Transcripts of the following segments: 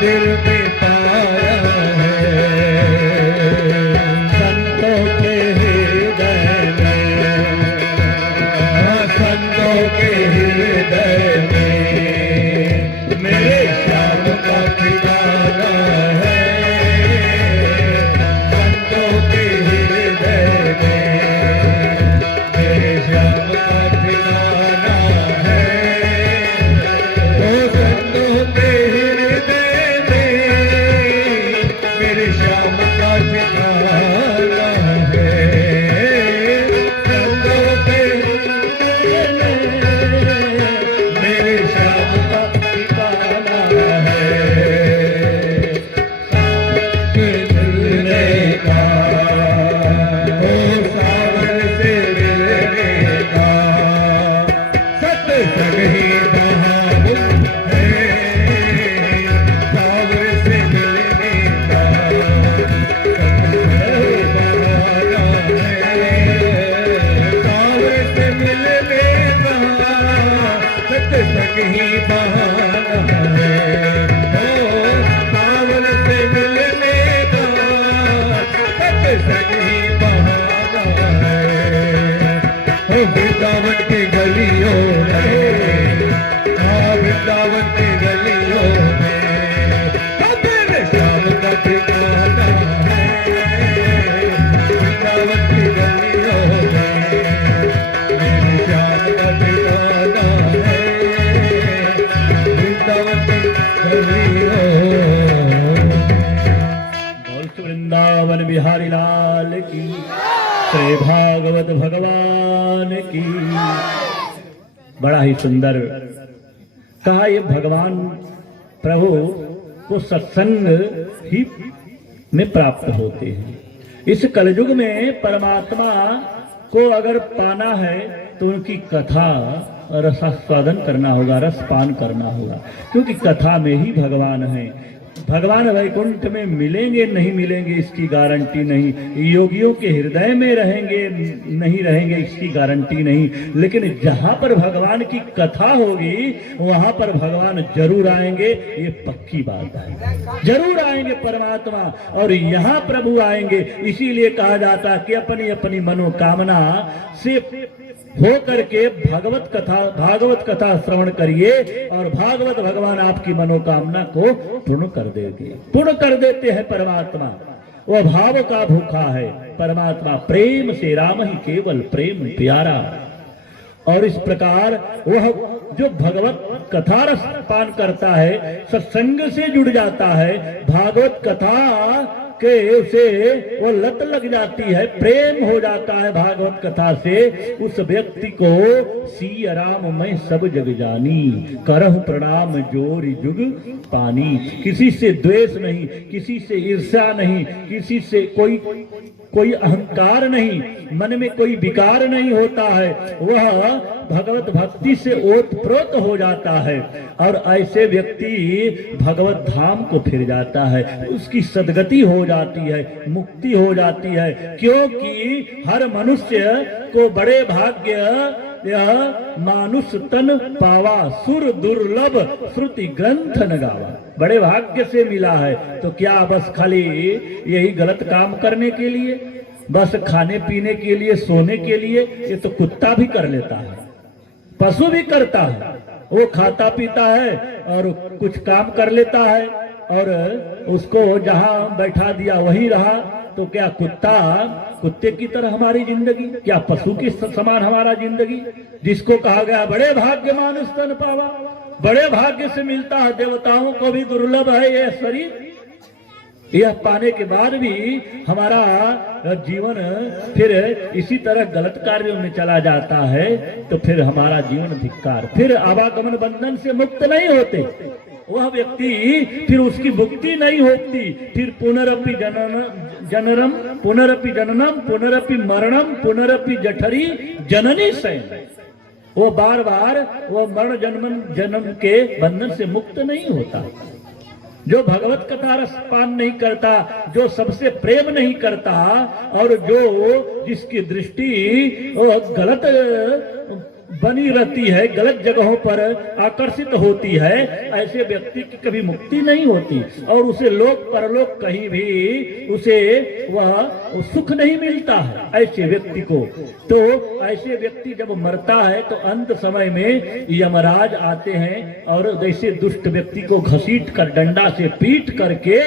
दिल में पाया है, संतों के हृदय में, संतों के हृदय में मेरे श्याम का ठिकाना है, संतों के हृदय में मेरे श्याम का ठिकाना है, ओ संतों के हृदय में मेरे श्याम का ठिकाना है, संतों के मेरे श्याम का ठिकाना है, मिलने का, ओ सावन से मिलने का, सत्संग ही बहाना है, सावन से मिलने का, सत्संग ही बहाना है, सावन से मिलने का, सत्संग ही बहाना है, ओ सावन से मिलने का, सत्संग ही बहाना है, ओ वृंदावन की गलियों में, हाँ वृंदावन की गलियों में मेरे श्याम का ठिकाना है, वृंदावन की गलियों में मेरे श्याम का ठिकाना है, वृंदावन की गलियों में। बोल वृंदावन बिहारी लाल की, श्री भागवत भगवान की। बड़ा ही सुंदर कहा, ये भगवान प्रभु को सत्संग ही में प्राप्त होते हैं। इस कलयुग में परमात्मा को अगर पाना है तो उनकी कथा रसास्वादन करना होगा, रसपान करना होगा, क्योंकि कथा में ही भगवान है। भगवान वैकुंठ में मिलेंगे नहीं मिलेंगे इसकी गारंटी नहीं, योगियों के हृदय में रहेंगे नहीं रहेंगे इसकी गारंटी नहीं, लेकिन जहां पर भगवान की कथा होगी वहां पर भगवान जरूर आएंगे, ये पक्की बात है। जरूर आएंगे परमात्मा, और यहाँ प्रभु आएंगे। इसीलिए कहा जाता है कि अपनी अपनी मनोकामना से हो करके भागवत कथा श्रवण करिए, और भागवत भगवान आपकी मनोकामना को पूर्ण कर देंगे, पूर्ण कर देते हैं परमात्मा। वह भाव का भूखा है परमात्मा, प्रेम से राम ही केवल प्रेम प्यारा। और इस प्रकार वह जो भगवत कथा रस पान करता है, सत्संग से जुड़ जाता है, भागवत कथा के उसे वो लत लग जाती है, प्रेम हो जाता है भागवत कथा से, उस व्यक्ति को सिया राम मैं सब जग जानी, करहु प्रणाम जोरि जुग पानी। किसी से द्वेष नहीं, किसी से ईर्ष्या नहीं, किसी से कोई अहंकार नहीं, मन में कोई विकार नहीं होता है, वह भगवत भक्ति से ओतप्रोत हो जाता है, और ऐसे व्यक्ति भगवत धाम को फिर जाता है, उसकी सदगति हो जाती है, मुक्ति हो जाती है। क्योंकि हर मनुष्य को बड़े भाग्य यह मानुष तन पावा, सुर दुर्लभ श्रुति ग्रंथ न गावा। बड़े भाग्य से मिला है, तो क्या बस खाली यही गलत काम करने के लिए, बस खाने पीने के लिए, सोने के लिए? ये तो कुत्ता भी कर लेता है, पशु भी करता है, वो खाता पीता है और कुछ काम कर लेता है, और उसको जहां बैठा दिया वही रहा। तो क्या कुत्ते की तरह हमारी जिंदगी, क्या पशु के समान हमारा जिंदगी? जिसको कहा गया बड़े भाग्य मानुष तन पावा, बड़े भाग्य से मिलता है, देवताओं को भी दुर्लभ है यह शरीर। यह पाने के बाद भी हमारा जीवन फिर इसी तरह गलत कार्यों में चला जाता है, तो फिर हमारा जीवन धिक्कार, फिर आवागमन बंधन से मुक्त नहीं होते। वह व्यक्ति फिर उसकी मुक्ति नहीं होती, फिर पुनरपि जननम पुनरपि जननम पुनरपि मरणम पुनरपि जठरी जननी सैन। वो बार बार वो मरण जन्म के बंधन से मुक्त नहीं होता। जो भगवत कथा रस पान नहीं करता, जो सबसे प्रेम नहीं करता, और जो जिसकी दृष्टि गलत बनी रहती है, गलत जगहों पर आकर्षित होती है, ऐसे व्यक्ति की कभी मुक्ति नहीं होती और उसे लोक परलोक कहीं भी उसे वह सुख नहीं मिलता है ऐसे व्यक्ति को। तो ऐसे व्यक्ति जब मरता है तो अंत समय में यमराज आते हैं और जैसे दुष्ट व्यक्ति को घसीट कर डंडा से पीट करके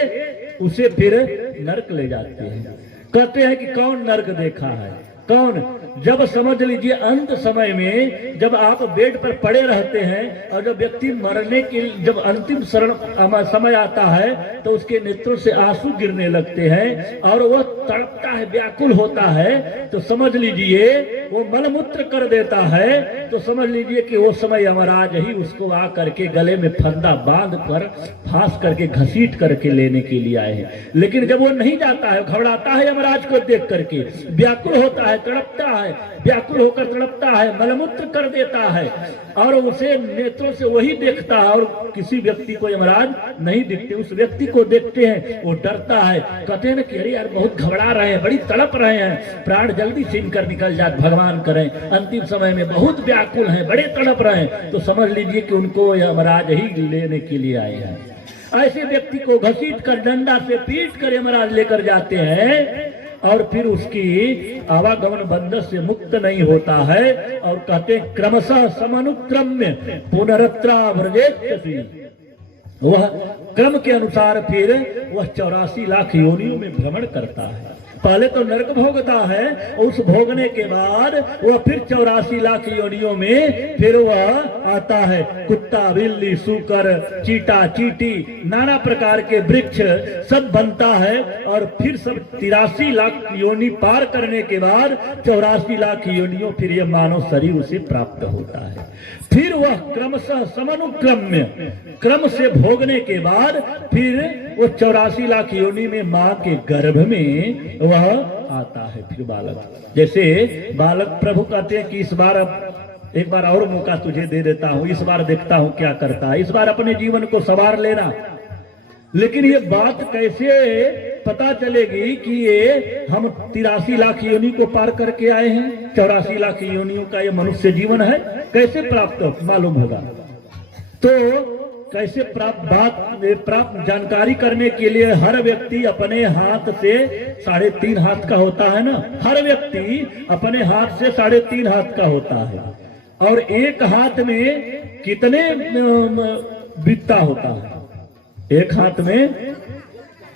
उसे फिर नरक ले जाते हैं। कहते हैं कि कौन नरक देखा है, कौन? जब समझ लीजिए अंत समय में जब आप बेड पर पड़े रहते हैं और जब व्यक्ति मरने के जब अंतिम समय आता है तो उसके नेत्रों से आंसू गिरने लगते हैं और वह तड़पता है, व्याकुल होता है, तो समझ लीजिए वो मलमूत्र कर देता है, तो समझ लीजिए कि वो समय यमराज ही उसको आ करके गले में फंदा बांध कर फांस करके घसीट करके लेने के लिए आए हैं। लेकिन जब वो नहीं जाता है, घबराता है यमराज को देख करके, व्याकुल होता है, तड़पता है, व्याकुल होकर तड़पता है, मलमूत्र कर देता है और उसे नेत्रों से वही देखता है और किसी व्यक्ति को यमराज नहीं दिखते। उस व्यक्ति को देखते हैं, वो डरता है, कहते हैं ना कि अरे यार बहुत घबरा रहे हैं, बड़ी तड़प रहे हैं, प्राण जल्दी छीन कर निकल जाए, भगवान करें, अंतिम समय में बहुत व्याकुल हैं, बड़े तड़प रहे हैं, तो समझ लीजिए कि उनको यमराज ही लेने के लिए आए हैं। ऐसे व्यक्ति को घसीट कर डंडा से पीट कर यमराज लेकर जाते हैं और फिर उसकी आवागमन बंधन से मुक्त नहीं होता है और कहते क्रमशः समानुक्रम्य पुनरत्रा व्रजेत्यसि, वह क्रम के अनुसार फिर वह 84 लाख योनियों में भ्रमण करता है। पहले तो नरक भोगता है, उस भोगने के बाद वह फिर 84 लाख योनियों में फिर वह आता है। कुत्ता, बिल्ली, सूकर, चीटा, चीटी, नाना प्रकार के वृक्ष सब बनता है और फिर सब 83 लाख योनि पार करने के बाद 84 लाख योनियों फिर यह मानव शरीर उसे प्राप्त होता है। फिर वह क्रमशः समानुक्रम्य क्रम से भोगने के बाद फिर वो 84 लाख योनि में माँ के गर्भ में वह आता है। फिर बालक, जैसे बालक प्रभु कहते हैं कि इस बार एक बार और मौका तुझे दे देता हूँ, इस बार देखता हूँ क्या करता है, इस बार अपने जीवन को संवार लेना। लेकिन ये बात कैसे पता चलेगी कि ये हम 83 लाख योनि को पार करके आए हैं, 84 लाख योनियों का ये मनुष्य जीवन है, कैसे प्राप्त मालूम होगा? तो कैसे प्राप्त जानकारी करने के लिए हर व्यक्ति अपने हाथ से 3.5 हाथ का होता है ना, हर व्यक्ति अपने हाथ से 3.5 हाथ का होता है और एक हाथ में कितने बित्ता होता है? एक हाथ में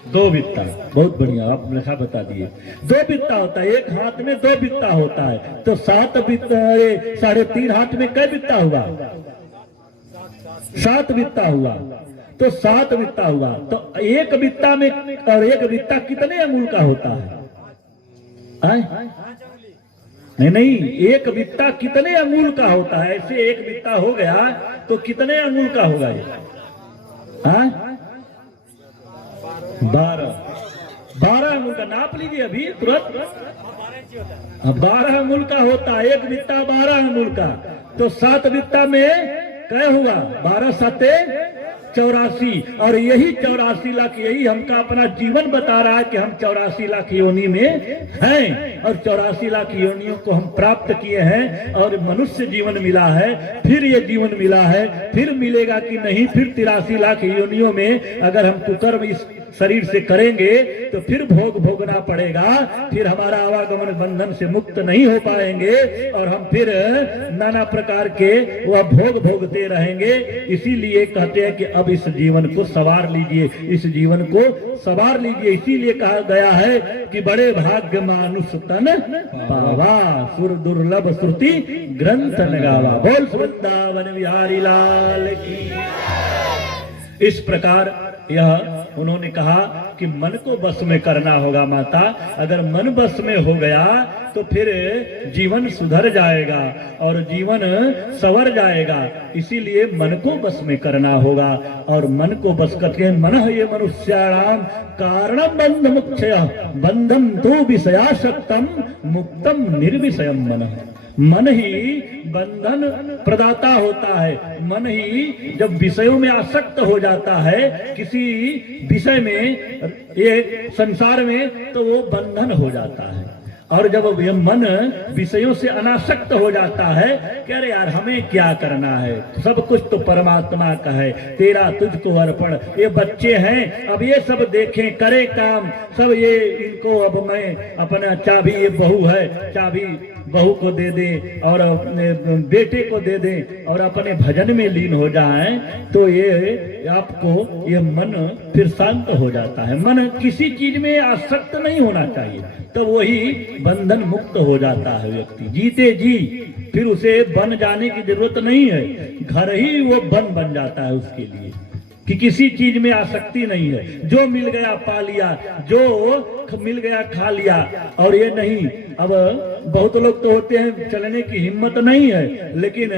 2 बित्ता। बहुत बढ़िया, आप लिखा बता दिए। 2 बित्ता होता है, एक हाथ में 2 बित्ता होता है, तो 7 बित्ता 3.5 हाथ में कै बित्ता हुआ? 7 बित्ता हुआ। तो 7 बित्ता हुआ तो एक बित्ता में, और एक बित्ता कितने अंगुल का होता है? नहीं, एक बित्ता कितने अंगुल का होता है? ऐसे एक बित्ता हो गया तो कितने अंगुल का होगा ये? 12 अंगुल का। नाप लीजिए अभी तुरंत। 12 अंगुल का होता है एक बित्ता, 12 अंगुल का। तो 7 बित्ता में क्या हुआ? 12 7 84। और यही 84 लाख, यही हमका अपना जीवन बता रहा है कि हम 84 लाख योनि में हैं और 84 लाख योनियों को हम प्राप्त किए हैं और मनुष्य जीवन मिला है, फिर ये जीवन मिला है, फिर मिलेगा कि नहीं, फिर 83 लाख योनियों में अगर हम कुकर्म इस शरीर से करेंगे तो फिर भोग भोगना पड़ेगा, फिर हमारा आवागमन बंधन से मुक्त नहीं हो पाएंगे और हम फिर नाना प्रकार के वह भोग भोगते रहेंगे। इसीलिए कहते हैं कि अब इस जीवन को सवार लीजिए, इस जीवन को सवार लीजिए। इसीलिए कहा गया है कि बड़े भाग्य मानुष तन पावा, सुर दुर्लभ श्रुति ग्रंथ लगावा। बोल वृंदावन बिहारी लाल की। इस प्रकार यह उन्होंने कहा कि मन को बस में करना होगा माता। अगर मन बस में हो गया तो फिर जीवन सुधर जाएगा और जीवन संवर जाएगा। इसीलिए मन को बस में करना होगा और मन को बस करके मन ये मनुष्याणाम कारणम बंध मुक्षय बंधम तो विषयाशक्तम मुक्तम निर्विषयम मन। मन ही बंधन प्रदाता होता है। मन ही जब विषयों में आसक्त हो जाता है किसी विषय में, ये संसार में, तो वो बंधन हो जाता है। और जब ये मन विषयों से अनासक्त हो जाता है कि अरे यार हमें क्या करना है, सब कुछ तो परमात्मा का है, तेरा तुझको अर्पण, ये बच्चे हैं अब ये सब देखें करे काम सब, ये इनको अब मैं अपना चाबी, ये बहू है चाबी बहू को दे दे और अपने बेटे को दे दे और अपने भजन में लीन हो जाएं, तो ये आपको ये मन फिर शांत हो जाता है। मन किसी चीज में आसक्त नहीं होना चाहिए, तो वही बंधन मुक्त हो जाता है व्यक्ति। जीते जी फिर उसे बन जाने की जरूरत नहीं है, घर ही वो बन जाता है उसके लिए, कि किसी चीज में आसक्ति नहीं है, जो मिल गया पा लिया, जो मिल गया खा लिया। और ये नहीं, अब बहुत लोग तो होते हैं चलने की हिम्मत नहीं है, लेकिन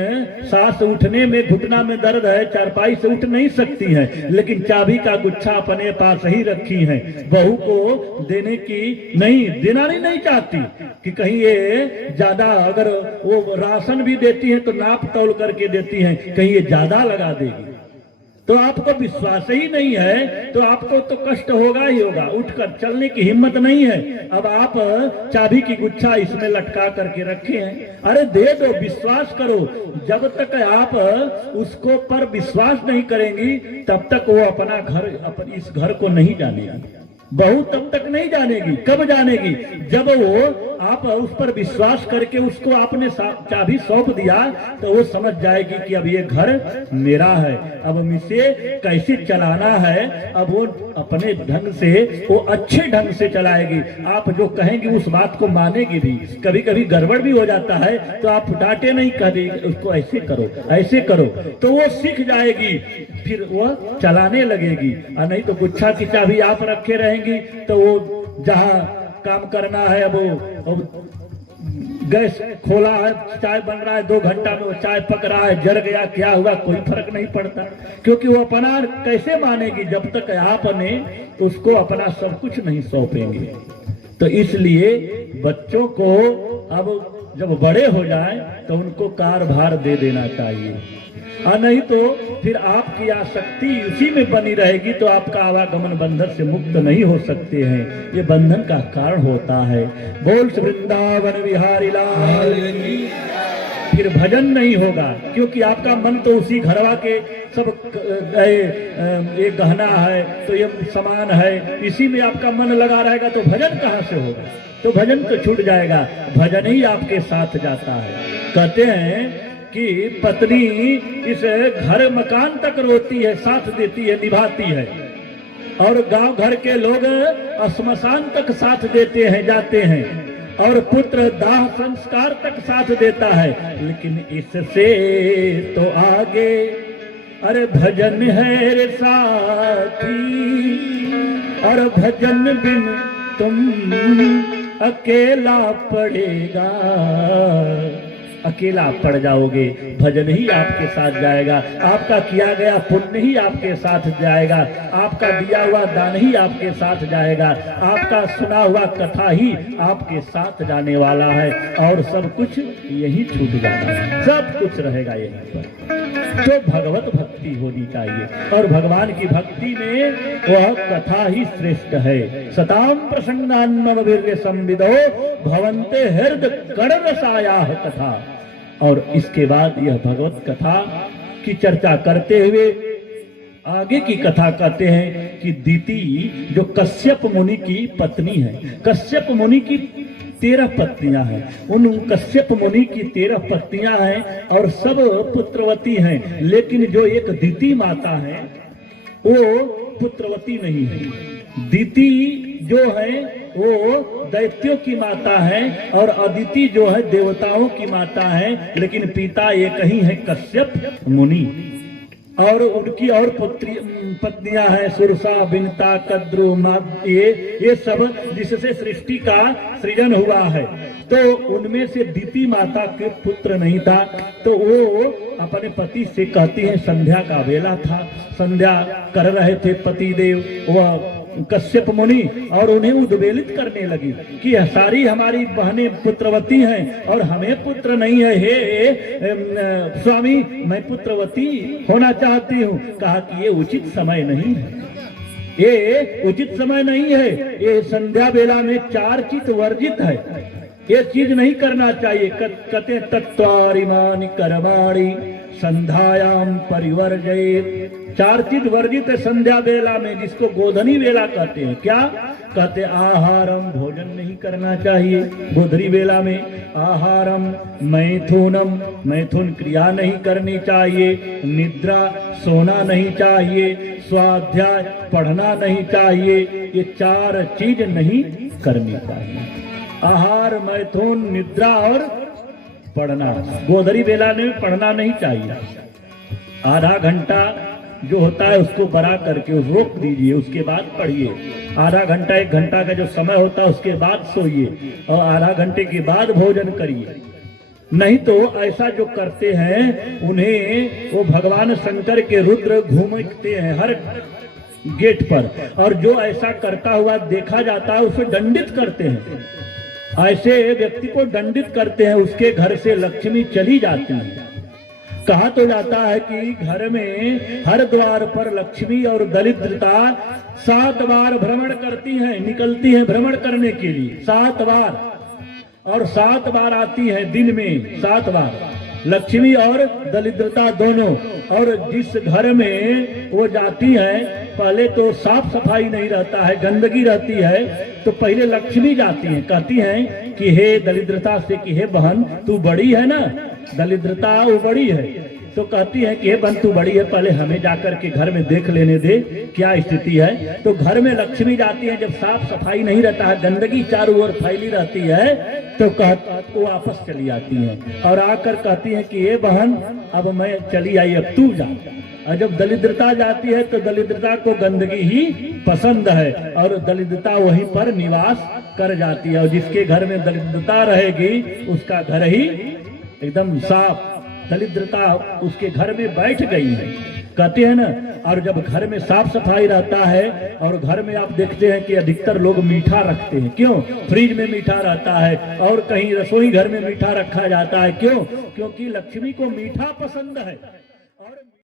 सांस उठने में घुटना में दर्द है, चारपाई से उठ नहीं सकती है, लेकिन चाबी का गुच्छा अपने पास ही रखी है, बहू को देने की देना नहीं चाहती कि कहीं ये ज्यादा, अगर वो राशन भी देती है तो नाप तौल करके देती है, कहीं ये ज्यादा लगा देगी। तो आपको विश्वास ही नहीं है तो आपको तो कष्ट होगा ही होगा, उठकर चलने की हिम्मत नहीं है। अब आप चाबी की गुच्छा इसमें लटका करके रखे हैं, अरे दे दो, विश्वास करो। जब तक आप उसको पर विश्वास नहीं करेंगी तब तक वो अपना घर, इस घर को नहीं जानेगी, बहू तब तक नहीं जानेगी। कब जानेगी? जब वो आप उस पर विश्वास करके उसको आपने चाबी सौंप दिया तो वो समझ जाएगी कि अब ये घर मेरा है, अब इसे कैसे चलाना है, अब वो अपने ढंग से, वो अच्छे ढंग से चलाएगी। आप जो कहेंगे उस बात को मानेगी भी। कभी कभी गड़बड़ भी हो जाता है तो आप डांटे नहीं, कह देंगे उसको ऐसे करो ऐसे करो, तो वो सीख जाएगी, फिर वो चलाने लगेगी। और नहीं तो गुच्छा की चाबी आप रखे रहेंगी तो वो जहाँ काम करना है, अब गैस खोला है, चाय बन रहा है, 2 घंटा में वो चाय पक रहा है, जल गया, क्या हुआ, कोई फर्क नहीं पड़ता, क्योंकि वो अपना कैसे मानेगी जब तक आपने उसको अपना सब कुछ नहीं सौंपेंगे। तो इसलिए बच्चों को अब जब बड़े हो जाएं तो उनको कारभार दे देना चाहिए, और नहीं तो फिर आपकी आसक्ति उसी में बनी रहेगी तो आपका आवागमन बंधन से मुक्त नहीं हो सकते हैं। ये बंधन का कारण होता है। बोल वृंदावन बिहारी लाल की। फिर भजन नहीं होगा क्योंकि आपका मन तो उसी घरवा के सब, ये गहना है तो ये सामान है, इसी में आपका मन लगा रहेगा तो भजन कहाँ से होगा? तो भजन तो छूट जाएगा, भजन ही आपके साथ जाता है। कहते हैं कि पत्नी इस घर मकान तक रोती है, साथ देती है, निभाती है, और गांव घर के लोग श्मशान तक साथ देते हैं, जाते हैं, और पुत्र दाह संस्कार तक साथ देता है। लेकिन इससे तो आगे अरे भजन है रे साथी, और भजन बिन तुम अकेला पड़ेगा, अकेला पड़ जाओगे। भजन ही आपके साथ जाएगा, आपका किया गया पुण्य ही आपके साथ जाएगा, आपका दिया हुआ दान ही आपके साथ जाएगा, आपका सुना हुआ कथा ही आपके साथ जाने वाला है, और सब कुछ यही छूट जाना है, सब कुछ रहेगा यहीं पर। तो भगवत भक्ति होनी चाहिए, और भगवान की भक्ति में वह कथा ही श्रेष्ठ है। सताम प्रसंगान्मव वीर्य संविदो भवन्ते हृदय कड़रसायाः कथा। और इसके बाद यह भगवत कथा की चर्चा करते हुए आगे की कथा कहते हैं कि दीति जो कश्यप मुनि की पत्नी है, कश्यप मुनि की 13 पत्नियां हैं, उन कश्यप मुनि की 13 पत्नियां हैं और सब पुत्रवती हैं, लेकिन जो एक दीति माता है वो पुत्रवती नहीं है। दीति जो है वो दैत्यों की माता है और अदिति जो है देवताओं की माता है, लेकिन पिता एक ही है, कश्यप मुनि। और उनकी और पत्नियां हैं सुरसा, बिनता, कद्रु, ये सब जिससे सृष्टि का सृजन हुआ है। तो उनमें से दीति माता के पुत्र नहीं था, तो वो अपने पति से कहती है, संध्या का वेला था, संध्या कर रहे थे पतिदेव वह कश्यप मुनि, और उन्हें उद्वेलित करने लगी कि सारी हमारी बहनें पुत्रवती हैं और हमें पुत्र नहीं है, हे स्वामी मैं पुत्रवती होना चाहती हूँ। कहा कि ये उचित समय नहीं है, ये उचित समय नहीं है, ये संध्या बेला में 4 चित वर्जित है, ये चीज नहीं करना चाहिए। कते तत्वारिमानि कर्माणि संध्यायाम परिवर्जयेत्। 4 चीज वर्जित है संध्या बेला में, जिसको गोधनी बेला कहते हैं। क्या कहते? आहारम, भोजन नहीं करना चाहिए गोधनी बेला में। आहारम, मैथुनम, मैथुन क्रिया नहीं करनी चाहिए। निद्रा, सोना नहीं चाहिए। स्वाध्याय, पढ़ना नहीं चाहिए। ये 4 चीज नहीं करनी चाहिए। आहार, मैथुन, निद्रा और पढ़ना। गोधरी बेला में पढ़ना नहीं चाहिए। आधा घंटा जो होता है उसको बड़ा करके उस रोक दीजिए, उसके बाद पढ़िए। आधा घंटा 1 घंटा का जो समय होता है उसके बाद सोइए और आधा घंटे के बाद भोजन करिए। नहीं तो ऐसा जो करते हैं उन्हें वो भगवान शंकर के रुद्र घूमते हैं हर गेट पर, और जो ऐसा करता हुआ देखा जाता है उसे दंडित करते हैं। ऐसे व्यक्ति को दंडित करते हैं, उसके घर से लक्ष्मी चली जाती है। कहा तो जाता है कि घर में हर द्वार पर लक्ष्मी और दरिद्रता 7 बार भ्रमण करती हैं, निकलती हैं भ्रमण करने के लिए 7 बार, और 7 बार आती है दिन में 7 बार, लक्ष्मी और दरिद्रता दोनों। और जिस घर में वो जाती है पहले तो साफ सफाई नहीं रहता है, गंदगी रहती है, तो पहले लक्ष्मी जाती हैं, कहती हैं कि हे दरिद्रता से कि हे बहन तू बड़ी है ना, दरिद्रता वो बड़ी है, तो कहती है कि हे बहन तू बड़ी है, पहले हमें जाकर के घर में देख लेने दे क्या स्थिति है। तो घर में लक्ष्मी जाती है, जब साफ सफाई नहीं रहता है, गंदगी चारों ओर फैली रहती है, तो वो वापस चली आती है और आकर कहती है कि ये बहन अब मैं चली आई, अब तू जा। और जब दरिद्रता जाती है तो दरिद्रता को गंदगी ही पसंद है और दरिद्रता वहीं पर निवास कर जाती है, और जिसके घर में दरिद्रता रहेगी उसका घर ही एकदम साफ, दरिद्रता उसके घर में बैठ गई है, कहते हैं ना। और जब घर में साफ सफाई रहता है, और घर में आप देखते हैं कि अधिकतर लोग मीठा रखते हैं, क्यों? फ्रिज में मीठा रहता है और कहीं रसोई घर में मीठा रखा जाता है, क्यों? क्योंकि लक्ष्मी को मीठा पसंद है।